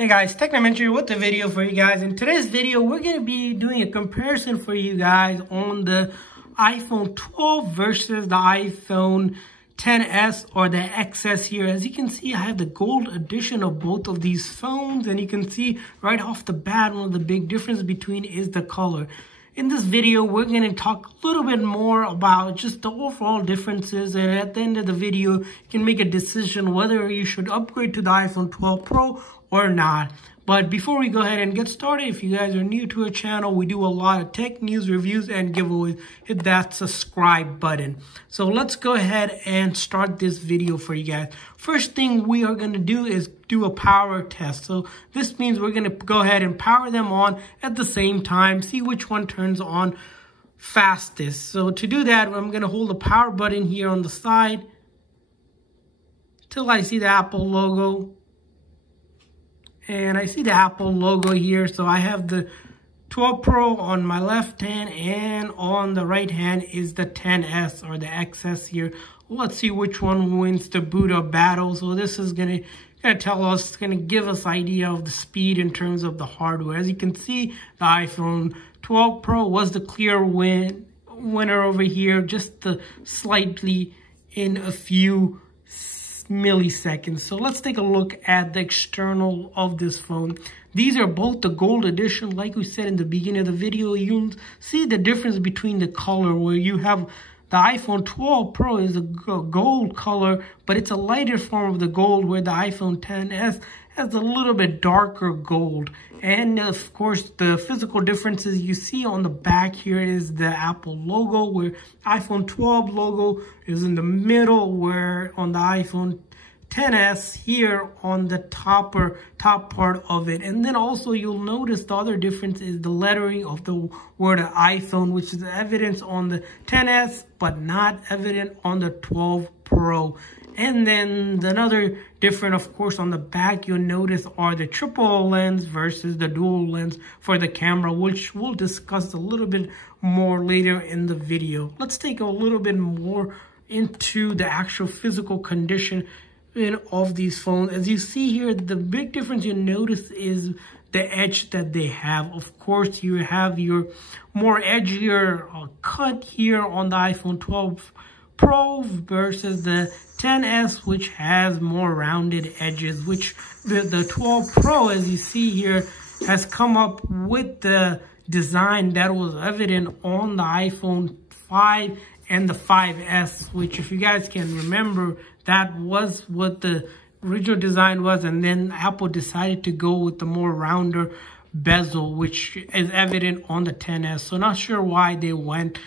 Hey guys, Technomentary with the video for you guys. In today's video, we're going to be doing a comparison for you guys on the iPhone 12 versus the iPhone XS or the XS here. As you can see, I have the gold edition of both of these phones, and you can see right off the bat, one of the big difference between is the color. In this video, we're going to talk a little bit more about just the overall differences, and at the end of the video, you can make a decision whether you should upgrade to the iPhone 12 Pro or not. But before we go ahead and get started, if you guys are new to our channel, we do a lot of tech news, reviews, and giveaways. Hit that subscribe button. So let's go ahead and start this video for you guys. First thing we are going to do is do a power test. So this means we're going to go ahead and power them on at the same time, see which one turns on fastest. So to do that, I'm going to hold the power button here on the side till I see the Apple logo. And I see the Apple logo here, so I have the 12 Pro on my left hand, and on the right hand is the XS or the XS here. Let's see which one wins the boot up battle. So this is gonna tell us, gonna give us idea of the speed in terms of the hardware. As you can see, the iPhone 12 Pro was the clear winner over here, just slightly in a few milliseconds. So let's take a look at the external of this phone. These are both the gold edition. Like we said in the beginning of the video, you'll see the difference between the color, where you have the iPhone 12 Pro is a gold color, but it's a lighter form of the gold, where the iPhone XS has a little bit darker gold. And of course, the physical differences you see on the back here is the Apple logo, where iPhone 12 logo is in the middle, where on the iPhone XS here on the top part of it. And then also you'll notice the other difference is the lettering of the word iPhone, which is evident on the XS but not evident on the 12 Pro. And then another different, of course, on the back, you'll notice are the triple lens versus the dual lens for the camera, which we'll discuss a little bit more later in the video. Let's take a little bit more into the actual physical condition of these phones. As you see here, the big difference you notice is the edge that they have. Of course, you have your more edgier cut here on the iPhone 12 Pro versus the XS, which has more rounded edges, which the 12 Pro, as you see here, has come up with the design that was evident on the iPhone 5 and the 5S, which, if you guys can remember, that was what the original design was, and then Apple decided to go with the more rounder bezel, which is evident on the XS. So not sure why they went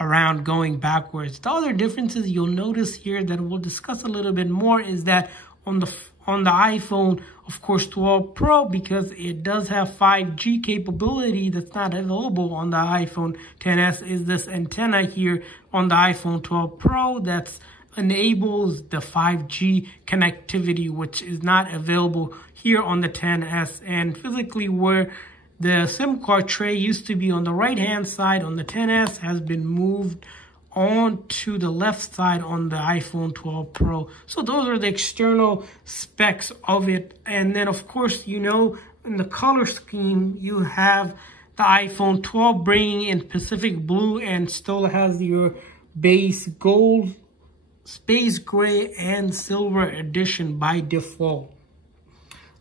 around going backwards. The other differences you'll notice here that we'll discuss a little bit more is that on the iPhone, of course, 12 Pro, because it does have 5G capability that's not available on the iPhone XS, is this antenna here on the iPhone 12 Pro that enables the 5G connectivity, which is not available here on the XS. And physically, where the SIM card tray used to be on the right-hand side on the XS has been moved on to the left side on the iPhone 12 Pro. So those are the external specs of it. And then, of course, you know, in the color scheme, you have the iPhone 12 bringing in Pacific Blue and still has your base gold, space gray, and silver edition by default.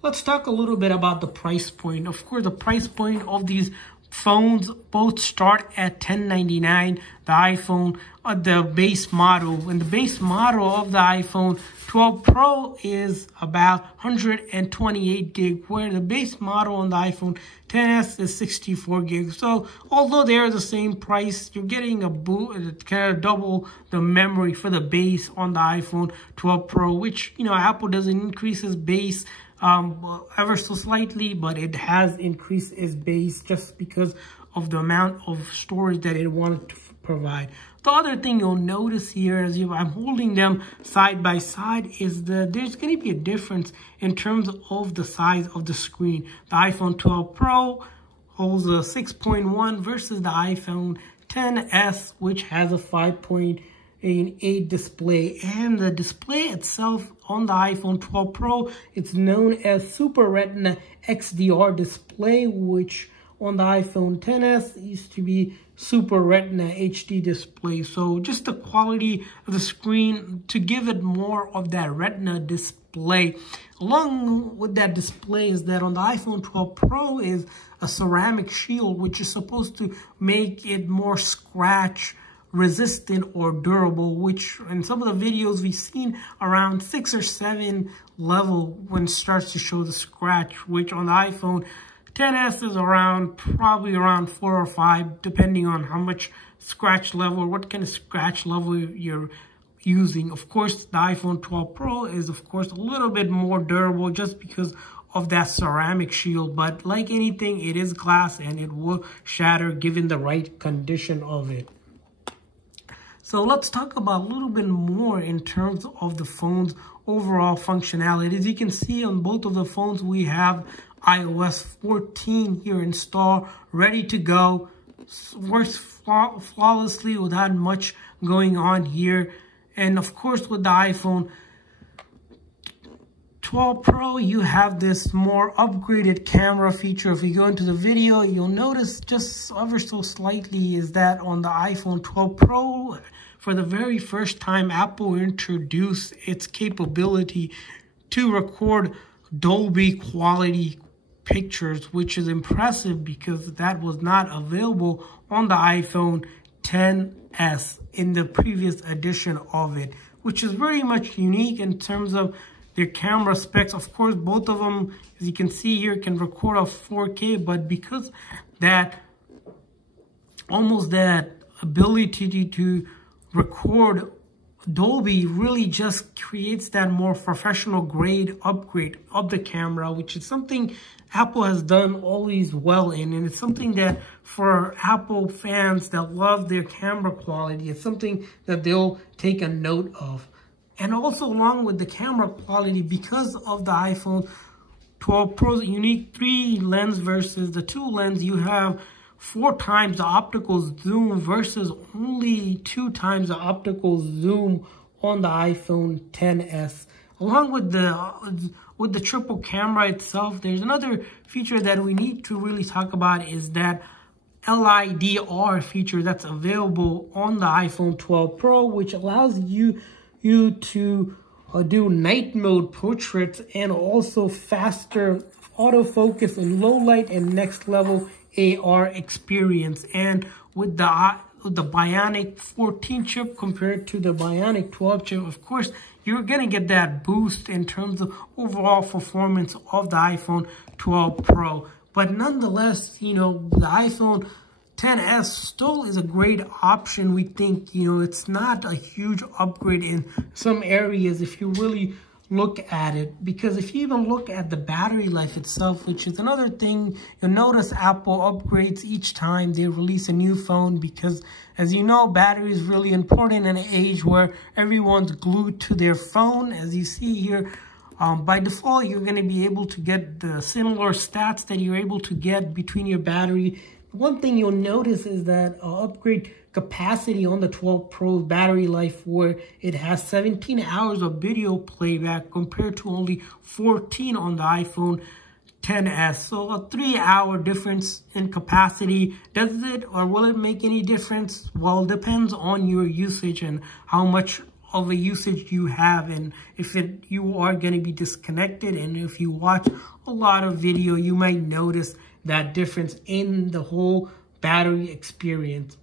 Let's talk a little bit about the price point. Of course, the price point of these phones both start at $1099. The iPhone, the base model, and the base model of the iPhone 12 Pro is about 128 gig, where the base model on the iPhone XS is 64 gigs. So although they're the same price, you're getting a boot, kind of double the memory for the base on the iPhone 12 Pro, which, you know, Apple doesn't increase its base ever so slightly, but it has increased its base just because of the amount of storage that it wanted to provide. The other thing you'll notice here, as I'm holding them side by side, is that there's going to be a difference in terms of the size of the screen. The iPhone 12 Pro holds a 6.1 versus the iPhone XS, which has a 5.9 a display, and the display itself on the iPhone 12 Pro, it's known as Super Retina XDR display, which on the iPhone XS used to be Super Retina HD display. So just the quality of the screen to give it more of that Retina display. Along with that display is that on the iPhone 12 Pro is a ceramic shield, which is supposed to make it more scratch resistant or durable, which in some of the videos we've seen around 6 or 7 level when it starts to show the scratch, which on the iPhone XS is probably around 4 or 5, depending on how much scratch level or what kind of scratch level you're using. Of course, the iPhone 12 Pro is of course a little bit more durable just because of that ceramic shield, but like anything, it is glass and it will shatter given the right condition of it. So let's talk about a little bit more in terms of the phone's overall functionality. As you can see on both of the phones, we have iOS 14 here installed, ready to go, works flawlessly without much going on here. And of course, with the iPhone 12 Pro, you have this more upgraded camera feature. If you go into the video, you'll notice just ever so slightly is that on the iPhone 12 Pro, for the very first time, Apple introduced its capability to record Dolby quality pictures, which is impressive because that was not available on the iPhone XS in the previous edition of it, which is very much unique in terms of their camera specs. Of course, both of them, as you can see here, can record a 4K, but because that almost that ability to record Dolby really just creates that more professional grade upgrade of the camera, which is something Apple has done always well in, and it's something that for Apple fans that love their camera quality, it's something that they'll take a note of. And also along with the camera quality, because of the iPhone 12 Pro's unique 3 lens versus the 2 lens, you have 4 times the optical zoom versus only 2 times the optical zoom on the iPhone XS. Along with the triple camera itself, there's another feature that we need to really talk about is that LiDAR feature that's available on the iPhone 12 Pro, which allows you to do night mode portraits and also faster autofocus in low light and next level AR experience. And with the Bionic 14 chip compared to the Bionic 12 chip, of course, you're going to get that boost in terms of overall performance of the iPhone 12 Pro. But nonetheless, you know, the iPhone XS still is a great option. We think, you know, it's not a huge upgrade in some areas if you really look at it, because if you even look at the battery life itself, which is another thing, you'll notice Apple upgrades each time they release a new phone, because as you know, battery is really important in an age where everyone's glued to their phone. As you see here, by default, you're going to be able to get the similar stats that you're able to get between your battery. One thing you'll notice is that upgrade capacity on the 12 Pro's battery life, where it has 17 hours of video playback compared to only 14 on the iPhone XS. So a 3-hour difference in capacity. Does it or will it make any difference? Well, it depends on your usage and how much of a usage you have, and if you are going to be disconnected, and if you watch a lot of video, you might notice that difference in the whole battery experience.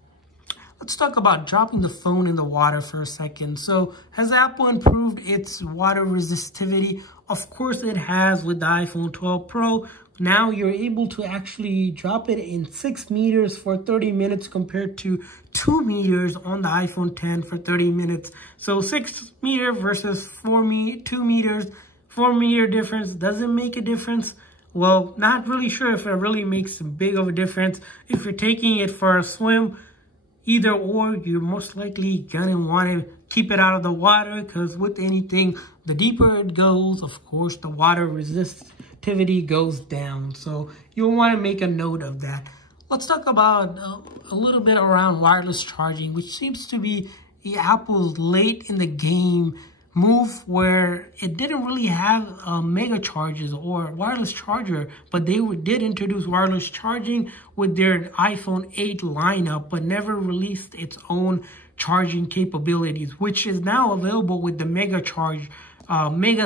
Let's talk about dropping the phone in the water for a second. So has Apple improved its water resistivity? Of course it has with the iPhone 12 Pro. Now you're able to actually drop it in 6 meters for 30 minutes compared to 2 meters on the iPhone X for 30 minutes. So 6 meter versus 2 meters, 4 meter difference. Does it make a difference? Well, not really sure if it really makes a big of a difference. If you're taking it for a swim, either or, you're most likely gonna want to keep it out of the water, because with anything, the deeper it goes, of course, the water resistivity goes down. So you'll want to make a note of that. Let's talk about a little bit around wireless charging, which seems to be Apple's late in the game move where it didn't really have mega charges or wireless charger, but they did introduce wireless charging with their iPhone 8 lineup, but never released its own charging capabilities, which is now available with the Mega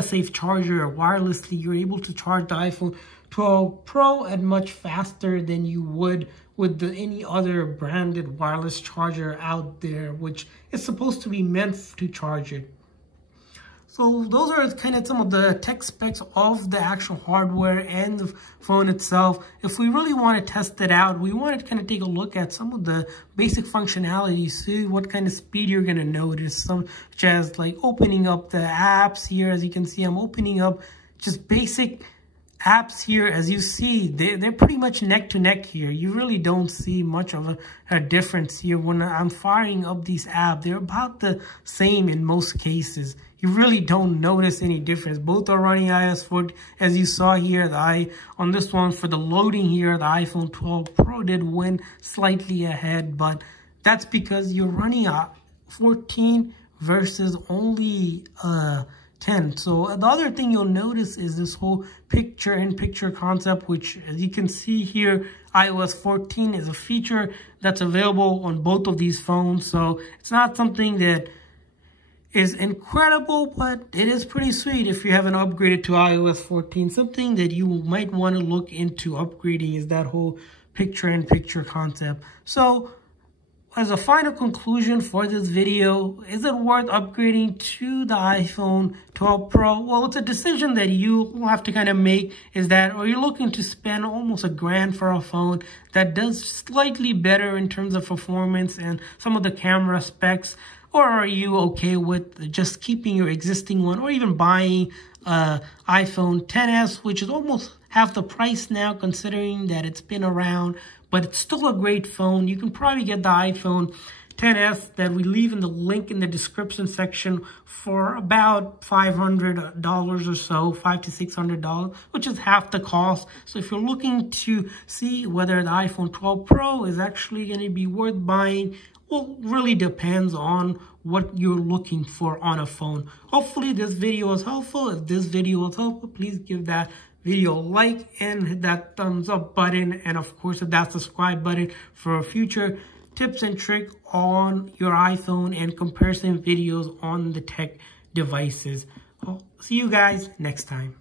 Safe charger wirelessly. You're able to charge the iPhone 12 Pro at much faster than you would with any other branded wireless charger out there, which is supposed to be meant to charge it. So those are kind of some of the tech specs of the actual hardware and the phone itself. If we really want to test it out, we want to kind of take a look at some of the basic functionalities, see what kind of speed you're going to notice, such as like opening up the apps here. As you can see, I'm opening up just basic apps here. As you see, they're pretty much neck to neck here. You really don't see much of a difference here. When I'm firing up these apps, they're about the same in most cases. You really don't notice any difference. Both are running iOS 14. As you saw here, on this one for the loading here, the iPhone 12 Pro did win slightly ahead, but that's because you're running a 14 versus only 10. So the other thing you'll notice is this whole picture-in-picture concept, which as you can see here, iOS 14 is a feature that's available on both of these phones. So it's not something that is incredible, but it is pretty sweet if you haven't upgraded to iOS 14. Something that you might want to look into upgrading is that whole picture-in-picture concept. So as a final conclusion for this video, is it worth upgrading to the iPhone 12 Pro? Well, it's a decision that you will have to kind of make. Is that, or you're looking to spend almost $1,000 for a phone that does slightly better in terms of performance and some of the camera specs? Or are you okay with just keeping your existing one, or even buying iPhone XS, which is almost half the price now considering that it's been around, but it's still a great phone. You can probably get the iPhone XS that we leave in the link in the description section for about $500 or so, $500 to $600, which is half the cost. So if you're looking to see whether the iPhone 12 Pro is actually going to be worth buying, well, really depends on what you're looking for on a phone. Hopefully this video was helpful. If this video was helpful, please give that video a like and hit that thumbs up button. And of course, hit that subscribe button for future tips and tricks on your iPhone and comparison videos on the tech devices. I'll see you guys next time.